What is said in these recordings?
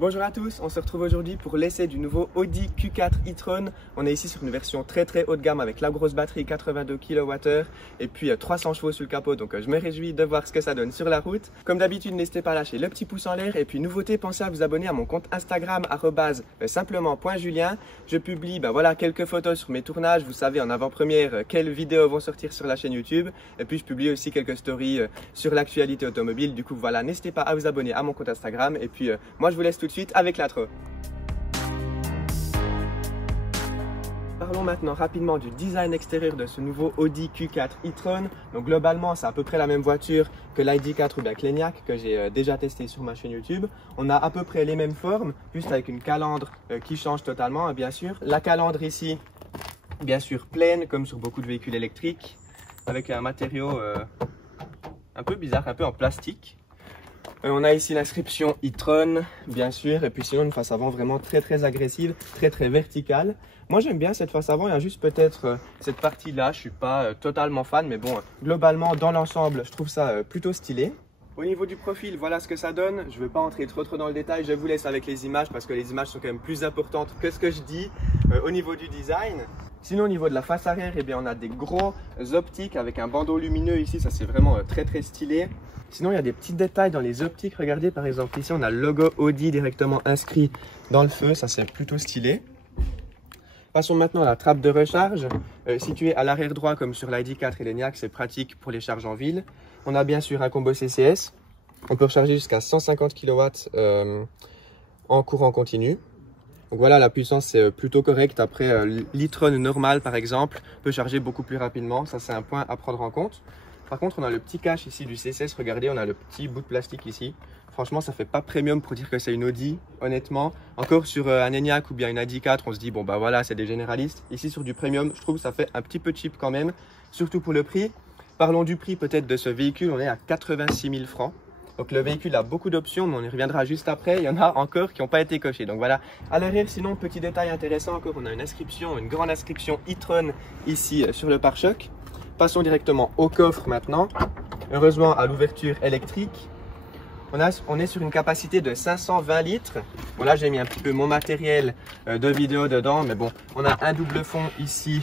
Bonjour à tous, on se retrouve aujourd'hui pour l'essai du nouveau Audi Q4 e-tron. On est ici sur une version très haut de gamme avec la grosse batterie 82 kWh et puis 300 chevaux sur le capot, donc je me réjouis de voir ce que ça donne sur la route. Comme d'habitude, n'hésitez pas à lâcher le petit pouce en l'air et puis nouveauté, pensez à vous abonner à mon compte Instagram @simplement.julien. Je publie quelques photos sur mes tournages, vous savez en avant-première quelles vidéos vont sortir sur la chaîne YouTube et puis je publie aussi quelques stories sur l'actualité automobile. Du coup voilà, n'hésitez pas à vous abonner à mon compte Instagram et puis moi je vous laisse tout de suite avec l'intro. Parlons maintenant rapidement du design extérieur de ce nouveau Audi Q4 e-tron. Donc globalement, c'est à peu près la même voiture que l'ID4 ou bien que l'Enyaq que j'ai déjà testé sur ma chaîne YouTube. On a à peu près les mêmes formes, juste avec une calandre qui change totalement, bien sûr. La calandre ici, bien sûr pleine, comme sur beaucoup de véhicules électriques, avec un matériau un peu bizarre, un peu en plastique. On a ici l'inscription e-tron, bien sûr, et puis sinon une face avant vraiment très agressive, très verticale. Moi j'aime bien cette face avant, il y a juste peut-être cette partie-là, je suis pas totalement fan, mais bon, globalement dans l'ensemble, je trouve ça plutôt stylé. Au niveau du profil, voilà ce que ça donne. Je ne vais pas entrer trop dans le détail, je vous laisse avec les images parce que les images sont quand même plus importantes que ce que je dis au niveau du design. Sinon au niveau de la face arrière, eh bien, on a des gros optiques avec un bandeau lumineux ici, ça c'est vraiment très stylé. Sinon il y a des petits détails dans les optiques, regardez par exemple ici on a le logo Audi directement inscrit dans le feu, ça c'est plutôt stylé. Passons maintenant à la trappe de recharge, située à l'arrière droit comme sur l'ID4 et l'Enyaq, c'est pratique pour les charges en ville. On a bien sûr un combo CCS, on peut recharger jusqu'à 150 kW en courant continu. Donc voilà, la puissance est plutôt correcte. Après, l'e-tron normal par exemple peut charger beaucoup plus rapidement, ça c'est un point à prendre en compte. Par contre, on a le petit cache ici du CCS, regardez, on a le petit bout de plastique ici. Franchement, ça fait pas premium pour dire que c'est une Audi, honnêtement. Encore sur un Enyaq ou bien une ID4, on se dit, bon bah voilà, c'est des généralistes. Ici, sur du premium, je trouve que ça fait un petit peu cheap quand même, surtout pour le prix. Parlons du prix peut-être de ce véhicule, on est à 86 000 francs. Donc le véhicule a beaucoup d'options, mais on y reviendra juste après. Il y en a encore qui n'ont pas été cochées. Donc voilà, à l'arrière, sinon, petit détail intéressant encore, on a une inscription, une grande inscription e-tron ici sur le pare-choc. Passons directement au coffre maintenant. Heureusement, à l'ouverture électrique. On est sur une capacité de 520 litres. Bon là, j'ai mis un petit peu mon matériel de vidéo dedans. Mais bon, on a un double fond ici.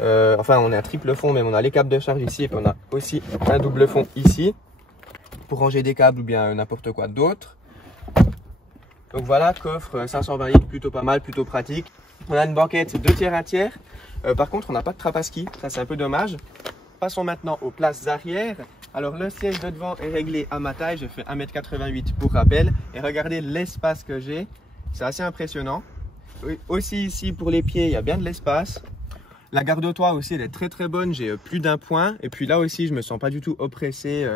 Enfin, on a un triple fond, mais on a les câbles de charge ici. Et puis on a aussi un double fond ici. Pour ranger des câbles ou bien n'importe quoi d'autre. Donc voilà, coffre 520 litres, plutôt pas mal, plutôt pratique. On a une banquette 2 tiers 1 tiers. Par contre, on n'a pas de trappe à ski, ça c'est un peu dommage. Passons maintenant aux places arrière. Alors le siège de devant est réglé à ma taille, je fais 1,88 m pour rappel. Et regardez l'espace que j'ai, c'est assez impressionnant. Aussi ici pour les pieds, il y a bien de l'espace. La garde-toit aussi, elle est très bonne, j'ai plus d'un point. Et puis là aussi, je me sens pas du tout oppressé.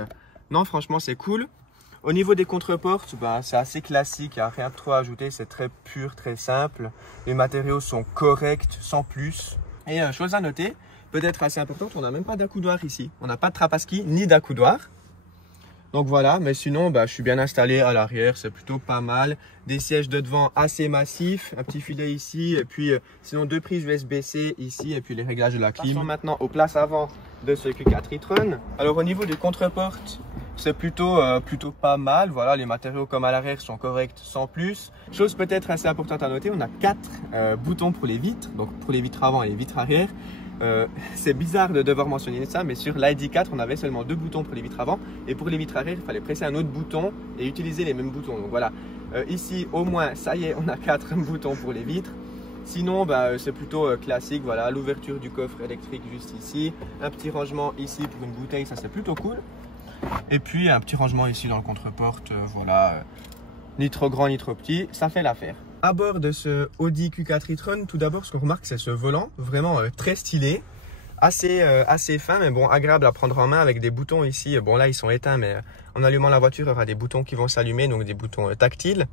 Non, franchement, c'est cool. Au niveau des contreportes, c'est assez classique, il n'y a rien de trop à ajouter, c'est très pur, très simple. Les matériaux sont corrects, sans plus. Et chose à noter, peut-être assez importante, on n'a même pas d'accoudoir ici. On n'a pas de trappe à ski ni d'accoudoir. Donc voilà, mais sinon, je suis bien installé à l'arrière, c'est plutôt pas mal. Des sièges de devant assez massifs, un petit filet ici, et puis sinon 2 prises USB-C ici, et puis les réglages de la clim. Passons maintenant aux places avant de ce Q4 e-tron. Alors au niveau des contreportes, c'est plutôt pas mal. Voilà, les matériaux comme à l'arrière sont corrects sans plus. Chose peut-être assez importante à noter, on a 4 boutons pour les vitres, donc pour les vitres avant et les vitres arrière. C'est bizarre de devoir mentionner ça, mais sur l'ID4 on avait seulement 2 boutons pour les vitres avant et pour les vitres arrière il fallait presser un autre bouton et utiliser les mêmes boutons. Donc voilà, ici au moins ça y est, on a 4 boutons pour les vitres. Sinon c'est plutôt classique. Voilà, l'ouverture du coffre électrique juste ici, un petit rangement ici pour une bouteille, ça c'est plutôt cool. Et puis un petit rangement ici dans le contre-porte, voilà, ni trop grand ni trop petit, ça fait l'affaire. À bord de ce Audi Q4 e-tron, tout d'abord ce qu'on remarque c'est ce volant, vraiment très stylé, assez fin mais bon, agréable à prendre en main avec des boutons ici. Bon là ils sont éteints, mais en allumant la voiture il y aura des boutons qui vont s'allumer, donc des boutons tactiles.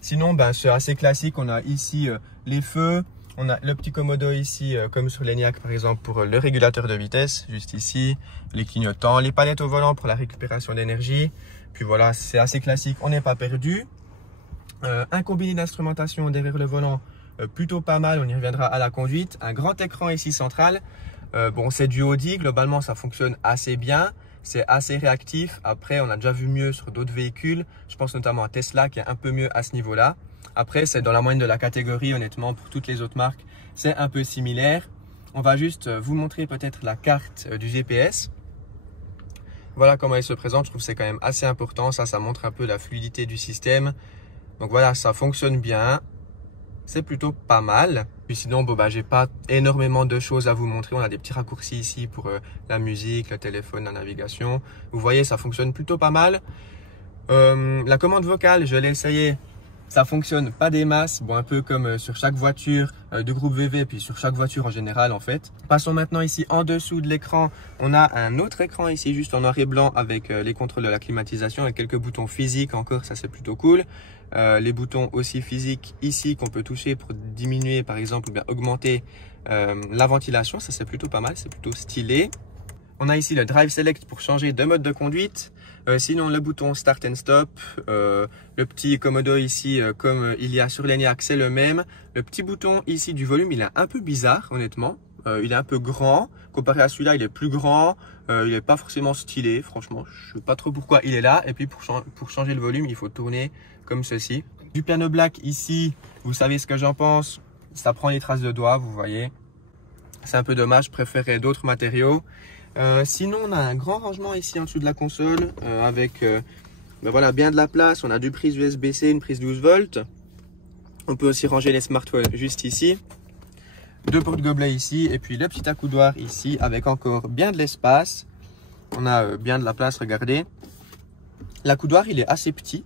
Sinon c'est assez classique, on a ici les feux, on a le petit commodo ici comme sur l'Enyaq par exemple pour le régulateur de vitesse, juste ici, les clignotants, les palettes au volant pour la récupération d'énergie. Puis voilà, c'est assez classique, on n'est pas perdu. Un combiné d'instrumentation derrière le volant, plutôt pas mal, on y reviendra à la conduite. Un grand écran ici central, bon c'est du Audi, globalement ça fonctionne assez bien. c'est assez réactif. Après, on a déjà vu mieux sur d'autres véhicules. Je pense notamment à Tesla qui est un peu mieux à ce niveau-là. Après, c'est dans la moyenne de la catégorie, honnêtement, pour toutes les autres marques, c'est un peu similaire. On va juste vous montrer peut-être la carte du GPS. Voilà comment elle se présente. Je trouve que c'est quand même assez important. Ça montre un peu la fluidité du système. Donc voilà, ça fonctionne bien. C'est plutôt pas mal. Puis sinon, bon, j'ai pas énormément de choses à vous montrer. On a des petits raccourcis ici pour la musique, le téléphone, la navigation. Vous voyez, ça fonctionne plutôt pas mal. La commande vocale, je l'ai essayé. Ça fonctionne pas des masses, bon, un peu comme sur chaque voiture du groupe VV, puis sur chaque voiture en général en fait. Passons maintenant ici en dessous de l'écran. On a un autre écran ici juste en noir et blanc avec les contrôles de la climatisation et quelques boutons physiques encore, ça c'est plutôt cool. Les boutons aussi physiques ici qu'on peut toucher pour diminuer par exemple ou bien augmenter la ventilation, ça c'est plutôt pas mal, c'est plutôt stylé. On a ici le Drive Select pour changer de mode de conduite. Sinon, le bouton Start and Stop, le petit commodo ici, comme il y a sur l'Enyaq, c'est le même. Le petit bouton ici du volume, il est un peu bizarre, honnêtement. Il est un peu grand. Comparé à celui-là, il est plus grand. Il n'est pas forcément stylé, franchement. Je ne sais pas trop pourquoi il est là. Et puis, pour changer le volume, il faut tourner comme ceci. Du piano black ici, vous savez ce que j'en pense. Ça prend les traces de doigts, vous voyez. C'est un peu dommage, je préférais d'autres matériaux. Sinon, on a un grand rangement ici en dessous de la console avec voilà, bien de la place. On a deux prises USB-C, une prise 12 volts. On peut aussi ranger les smartphones juste ici. Deux porte-gobelets ici et puis le petit accoudoir ici avec encore bien de l'espace. On a bien de la place, regardez. L'accoudoir, il est assez petit.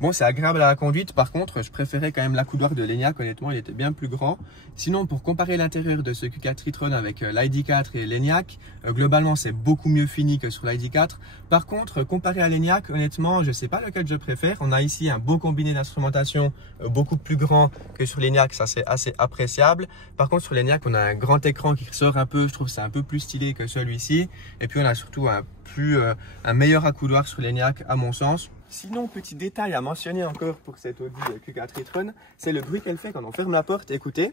Bon, c'est agréable à la conduite. Par contre, je préférais quand même l'accoudoir de l'Enyaq. Honnêtement, il était bien plus grand. Sinon, pour comparer l'intérieur de ce Q4 e-tron avec l'ID4 et l'Enyaq, globalement, c'est beaucoup mieux fini que sur l'ID4. Par contre, comparé à l'Enyaq, honnêtement, je ne sais pas lequel je préfère. On a ici un beau combiné d'instrumentation beaucoup plus grand que sur l'Enyaq. Ça, c'est assez appréciable. Par contre, sur l'Enyaq, on a un grand écran qui ressort un peu. Je trouve que c'est un peu plus stylé que celui-ci. Et puis, on a surtout un meilleur accoudoir sur l'Enyaq, à mon sens. Sinon, petit détail à mentionner encore pour cette Audi Q4 e-tron, c'est le bruit qu'elle fait quand on ferme la porte. Écoutez,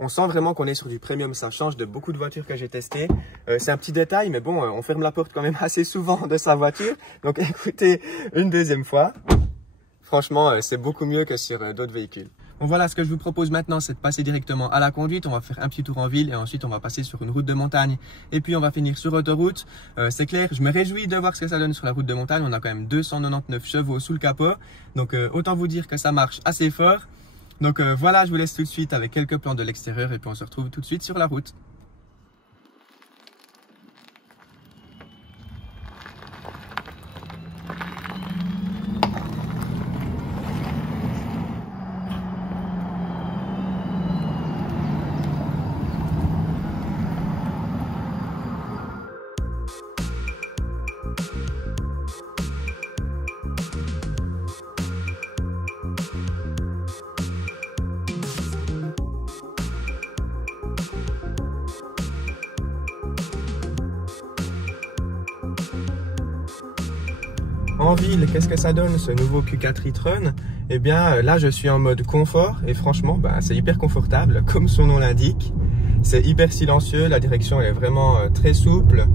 on sent vraiment qu'on est sur du premium, ça change de beaucoup de voitures que j'ai testées. C'est un petit détail, mais bon, on ferme la porte quand même assez souvent de sa voiture. Donc écoutez une deuxième fois. Franchement, c'est beaucoup mieux que sur d'autres véhicules. Bon, voilà, ce que je vous propose maintenant, c'est de passer directement à la conduite. On va faire un petit tour en ville et ensuite on va passer sur une route de montagne. Et puis on va finir sur autoroute. C'est clair, je me réjouis de voir ce que ça donne sur la route de montagne. On a quand même 299 chevaux sous le capot. Donc autant vous dire que ça marche assez fort. Donc voilà, je vous laisse tout de suite avec quelques plans de l'extérieur et puis on se retrouve tout de suite sur la route. En ville, qu'est-ce que ça donne ce nouveau Q4 e-tron? Eh bien là je suis en mode confort et franchement c'est hyper confortable comme son nom l'indique. C'est hyper silencieux, la direction elle est vraiment très souple.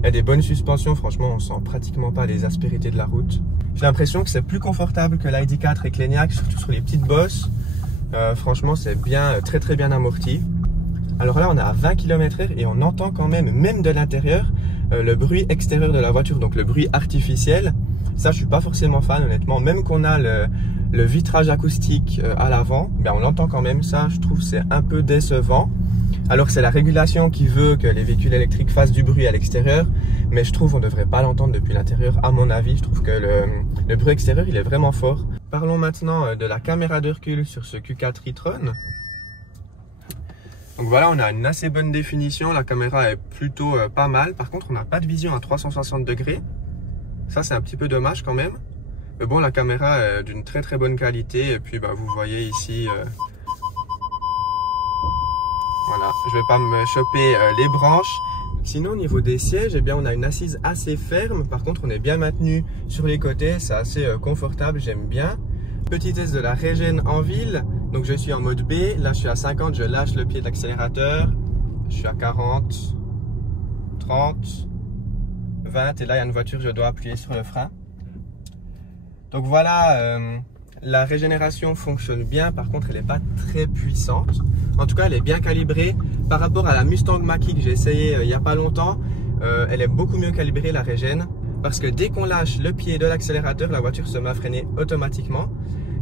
Il y a des bonnes suspensions, franchement on sent pratiquement pas les aspérités de la route. J'ai l'impression que c'est plus confortable que l'ID4 et que l'Enyaq, surtout sur les petites bosses. Franchement c'est bien, très bien amorti. Alors là on est à 20 km/h et on entend quand même de l'intérieur, le bruit extérieur de la voiture, donc le bruit artificiel. Ça je suis pas forcément fan honnêtement, même qu'on a le vitrage acoustique à l'avant, on l'entend quand même. Ça je trouve c'est un peu décevant. Alors c'est la régulation qui veut que les véhicules électriques fassent du bruit à l'extérieur, mais je trouve on devrait pas l'entendre depuis l'intérieur à mon avis. Je trouve que le bruit extérieur il est vraiment fort. Parlons maintenant de la caméra de recul sur ce Q4 e-tron. Donc voilà, on a une assez bonne définition, la caméra est plutôt pas mal. Par contre, on n'a pas de vision à 360 degrés. Ça, c'est un petit peu dommage quand même. Mais bon, la caméra est d'une très bonne qualité. Et puis, vous voyez ici... Voilà, je vais pas me choper les branches. Sinon, au niveau des sièges, on a une assise assez ferme. Par contre, on est bien maintenu sur les côtés. C'est assez confortable, j'aime bien. Petit test de la régène en ville. Donc je suis en mode B, là je suis à 50, je lâche le pied de l'accélérateur. Je suis à 40, 30, 20 et là il y a une voiture, je dois appuyer sur le frein. Donc voilà, la régénération fonctionne bien, par contre elle n'est pas très puissante. En tout cas elle est bien calibrée par rapport à la Mustang Mach-E que j'ai essayé il n'y a pas longtemps. Elle est beaucoup mieux calibrée la régène, parce que dès qu'on lâche le pied de l'accélérateur, la voiture se met à freiner automatiquement,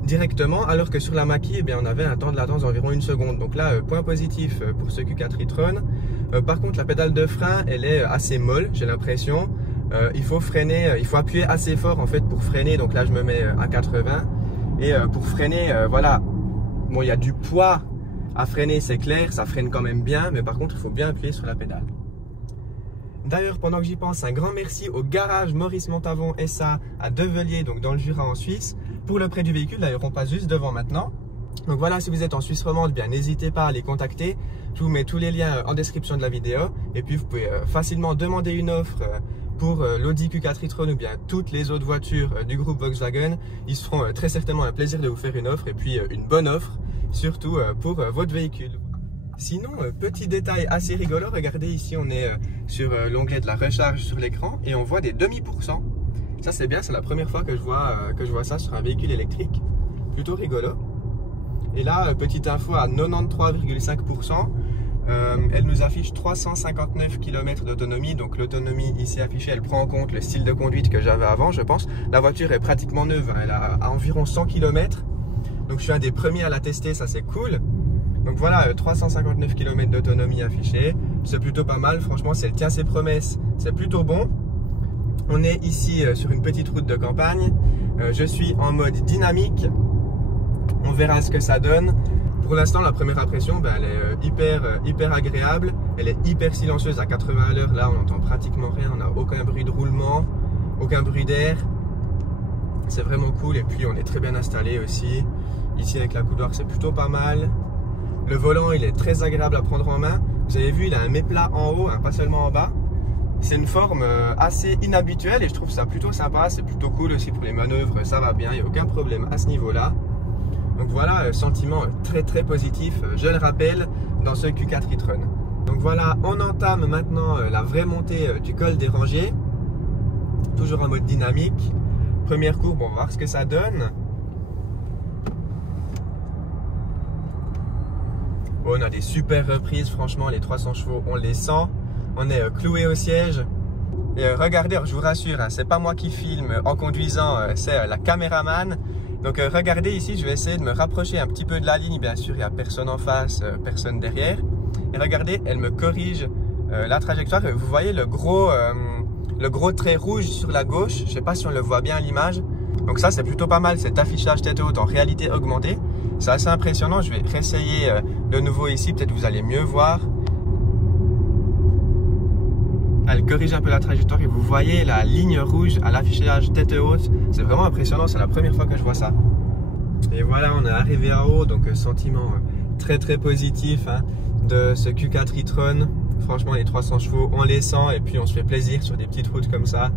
directement, alors que sur la Mach-E, eh bien, on avait un temps de latence d'environ 1 seconde. Donc là, point positif pour ce Q4 e-tron. Par contre, la pédale de frein, elle est assez molle, j'ai l'impression. Il faut freiner, il faut appuyer assez fort en fait pour freiner. Donc là, je me mets à 80. Et pour freiner, voilà, bon, il y a du poids à freiner, c'est clair, ça freine quand même bien, mais par contre, il faut bien appuyer sur la pédale. D'ailleurs, pendant que j'y pense, un grand merci au garage Maurice Montavon SA à Develier, donc dans le Jura en Suisse, pour le prêt du véhicule. D'ailleurs, on passe juste devant maintenant. Donc voilà, si vous êtes en Suisse romande, bien n'hésitez pas à les contacter. Je vous mets tous les liens en description de la vidéo. Et puis, vous pouvez facilement demander une offre pour l'Audi Q4 e-tron ou bien toutes les autres voitures du groupe Volkswagen. Ils se feront très certainement un plaisir de vous faire une offre et puis une bonne offre, surtout pour votre véhicule. Sinon, petit détail assez rigolo, regardez ici, on est sur l'onglet de la recharge sur l'écran et on voit des demi-pourcents. Ça c'est bien, c'est la première fois que je vois ça sur un véhicule électrique. Plutôt rigolo. Et là, petite info à 93,5%, elle nous affiche 359 km d'autonomie. Donc l'autonomie ici affichée, elle prend en compte le style de conduite que j'avais avant, je pense. La voiture est pratiquement neuve, hein, elle a environ 100 km. Donc je suis un des premiers à la tester, ça c'est cool. Donc voilà, 359 km d'autonomie affichée, c'est plutôt pas mal, franchement, si elle tient ses promesses, c'est plutôt bon. On est ici sur une petite route de campagne, je suis en mode dynamique, on verra ce que ça donne. Pour l'instant, la première impression, ben, elle est hyper agréable, elle est hyper silencieuse à 80 à l'heure, là on n'entend pratiquement rien, on n'a aucun bruit de roulement, aucun bruit d'air. C'est vraiment cool et puis on est très bien installé aussi. Ici avec la coudoir, c'est plutôt pas mal. Le volant, il est très agréable à prendre en main. Vous avez vu, il a un méplat en haut, hein, pas seulement en bas. C'est une forme assez inhabituelle et je trouve ça plutôt sympa. C'est plutôt cool aussi pour les manœuvres, ça va bien, il n'y a aucun problème à ce niveau-là. Donc voilà, sentiment très positif, je le rappelle, dans ce Q4 e-tron. Donc voilà, on entame maintenant la vraie montée du col des Rangiers. Toujours en mode dynamique. Première courbe, on va voir ce que ça donne. On a des super reprises, franchement, les 300 chevaux, on les sent. On est cloué au siège. Et regardez, je vous rassure, hein, c'est pas moi qui filme en conduisant, c'est la caméraman. Donc regardez ici, je vais essayer de me rapprocher un petit peu de la ligne. Bien sûr, il n'y a personne en face, personne derrière. Et regardez, elle me corrige la trajectoire. Vous voyez le gros trait rouge sur la gauche. Je ne sais pas si on le voit bien à l'image. Donc ça, c'est plutôt pas mal, cet affichage tête haute en réalité augmentée. C'est assez impressionnant. Je vais réessayer de nouveau ici. Peut-être vous allez mieux voir. Elle corrige un peu la trajectoire et vous voyez la ligne rouge à l'affichage tête haute. C'est vraiment impressionnant. C'est la première fois que je vois ça. Et voilà, on est arrivé en haut. Donc sentiment très positif hein, de ce Q4 e-tron. Franchement, les 300 chevaux, on les sent et puis on se fait plaisir sur des petites routes comme ça.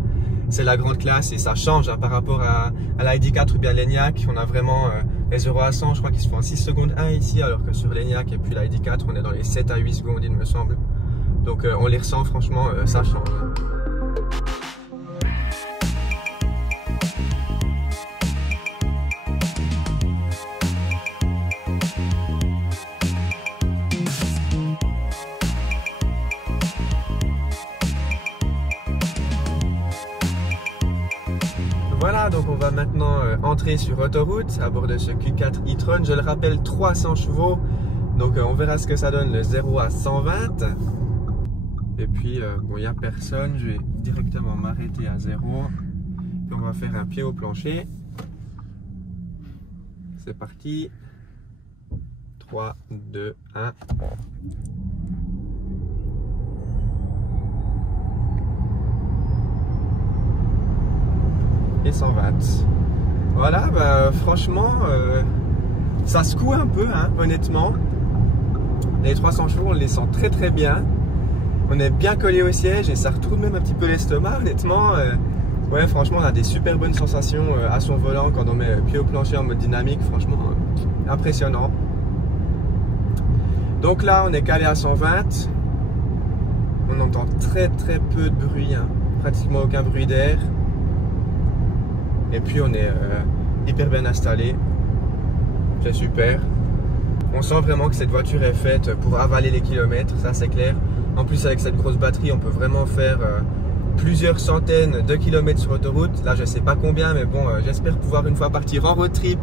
C'est la grande classe et ça change hein, par rapport à l'ID4 ou bien l'Enyaq. On a vraiment les 0 à 100, je crois qu'ils se font en 6 secondes 1 ici, alors que sur l'Enyaq et puis l'ID4, on est dans les 7 à 8 secondes, il me semble. Donc on les ressent, franchement, ça change. Voilà, donc on va maintenant entrer sur autoroute à bord de ce Q4 e-tron. Je le rappelle, 300 chevaux. Donc on verra ce que ça donne le 0 à 120. Et puis, bon, il n'y a personne. Je vais directement m'arrêter à 0. Puis on va faire un pied au plancher. C'est parti. 3, 2, 1. Et 120. Voilà, bah, franchement, ça secoue un peu, hein, honnêtement. Les 300 chevaux, on les sent très bien. On est bien collé au siège et ça retrouve même un petit peu l'estomac, honnêtement. Ouais, franchement, on a des super bonnes sensations à son volant quand on met pied au plancher en mode dynamique. Franchement, impressionnant. Donc là, on est calé à 120. On entend très peu de bruit, hein. Pratiquement aucun bruit d'air. Et puis on est hyper bien installé. C'est super. On sent vraiment que cette voiture est faite pour avaler les kilomètres, ça c'est clair. En plus avec cette grosse batterie, on peut vraiment faire plusieurs centaines de kilomètres sur autoroute. Là je sais pas combien, mais bon, j'espère pouvoir une fois partir en road trip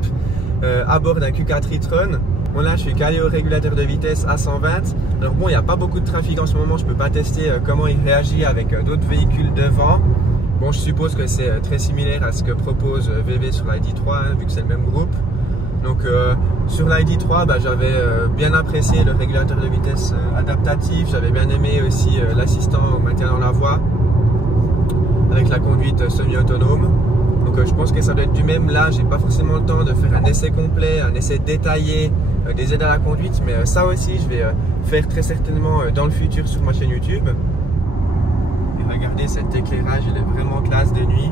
à bord d'un Q4 e-tron. Bon là je suis calé au régulateur de vitesse à 120. Alors bon, il n'y a pas beaucoup de trafic en ce moment, je peux pas tester comment il réagit avec d'autres véhicules devant. Bon, je suppose que c'est très similaire à ce que propose VV sur l'ID3, hein, vu que c'est le même groupe. Donc sur l'ID3, j'avais bien apprécié le régulateur de vitesse adaptatif. J'avais bien aimé aussi l'assistant au maintien dans la voie avec la conduite semi-autonome. Donc je pense que ça doit être du même. Là, j'ai pas forcément le temps de faire un essai complet, un essai détaillé des aides à la conduite, mais ça aussi je vais faire très certainement dans le futur sur ma chaîne YouTube. Et regardez, cet éclairage, il est vraiment classe de nuit.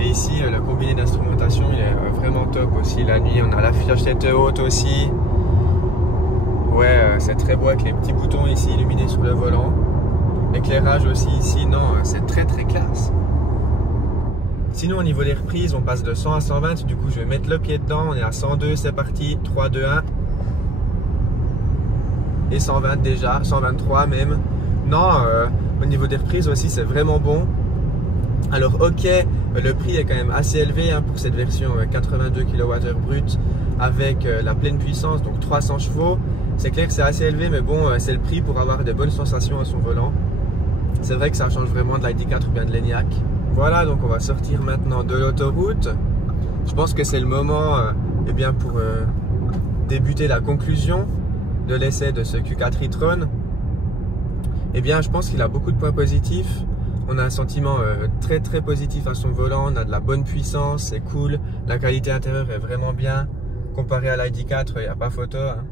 Et ici, le combiné d'instrumentation, il est vraiment top aussi. La nuit, on a l'affichage tête haute aussi. Ouais, c'est très beau avec les petits boutons ici illuminés sur le volant. L'éclairage aussi ici, non, c'est très classe. Sinon, au niveau des reprises, on passe de 100 à 120. Du coup, je vais mettre le pied dedans. On est à 102, c'est parti. 3, 2, 1. Et 120 déjà, 123 même. Non, au niveau des reprises aussi, c'est vraiment bon. Alors ok, le prix est quand même assez élevé hein, pour cette version 82 kWh brut avec la pleine puissance, donc 300 chevaux. C'est clair que c'est assez élevé, mais bon, c'est le prix pour avoir de bonnes sensations à son volant. C'est vrai que ça change vraiment de l'ID4 ou bien de l'Enyaq. Voilà, donc on va sortir maintenant de l'autoroute. Je pense que c'est le moment eh bien, pour débuter la conclusion de l'essai de ce Q4 e-tron. Eh bien, je pense qu'il a beaucoup de points positifs. On a un sentiment très positif à son volant, on a de la bonne puissance, c'est cool. La qualité intérieure est vraiment bien. Comparé à l'ID4, il n'y a pas photo. Hein.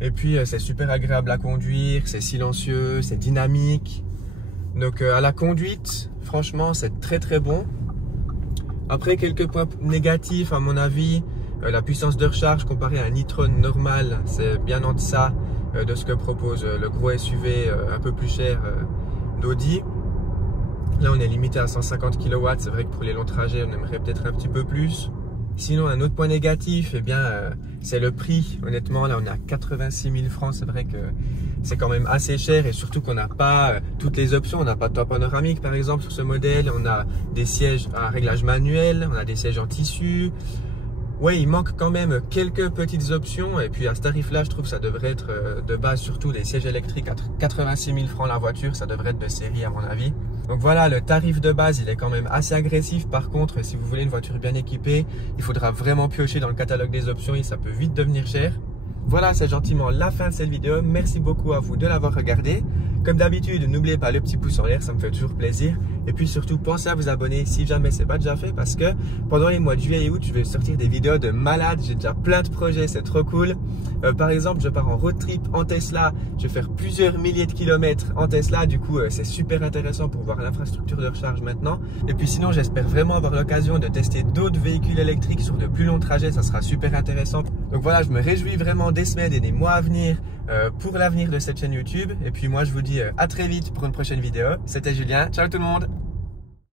Et puis c'est super agréable à conduire, c'est silencieux, c'est dynamique. Donc à la conduite, franchement, c'est très bon. Après, quelques points négatifs à mon avis. La puissance de recharge comparée à un e-tron normal, c'est bien en deçà de ce que propose le gros SUV un peu plus cher d'Audi. Là on est limité à 150 kW, c'est vrai que pour les longs trajets on aimerait peut-être un petit peu plus. Sinon un autre point négatif, eh bien c'est le prix. Honnêtement là on est à 86 000 francs, c'est vrai que c'est quand même assez cher et surtout qu'on n'a pas toutes les options. On n'a pas de toit panoramique par exemple sur ce modèle, on a des sièges à réglage manuel, on a des sièges en tissu. Ouais, il manque quand même quelques petites options et puis à ce tarif-là, je trouve que ça devrait être de base, surtout les sièges électriques à 86 000 francs la voiture, ça devrait être de série à mon avis. Donc voilà, le tarif de base, il est quand même assez agressif. Par contre, si vous voulez une voiture bien équipée, il faudra vraiment piocher dans le catalogue des options et ça peut vite devenir cher. Voilà, c'est gentiment la fin de cette vidéo. Merci beaucoup à vous de l'avoir regardé. Comme d'habitude, n'oubliez pas le petit pouce en l'air, ça me fait toujours plaisir. Et puis surtout, pensez à vous abonner si jamais c'est pas déjà fait parce que pendant les mois de juillet et août, je vais sortir des vidéos de malades. J'ai déjà plein de projets, c'est trop cool. Par exemple, je pars en road trip en Tesla. Je vais faire plusieurs milliers de kilomètres en Tesla. Du coup, c'est super intéressant pour voir l'infrastructure de recharge maintenant. Et puis sinon, j'espère vraiment avoir l'occasion de tester d'autres véhicules électriques sur de plus longs trajets. Ça sera super intéressant. Donc voilà, je me réjouis vraiment des semaines et des mois à venir pour l'avenir de cette chaîne YouTube. Et puis moi, je vous dis à très vite pour une prochaine vidéo. C'était Julien. Ciao tout le monde!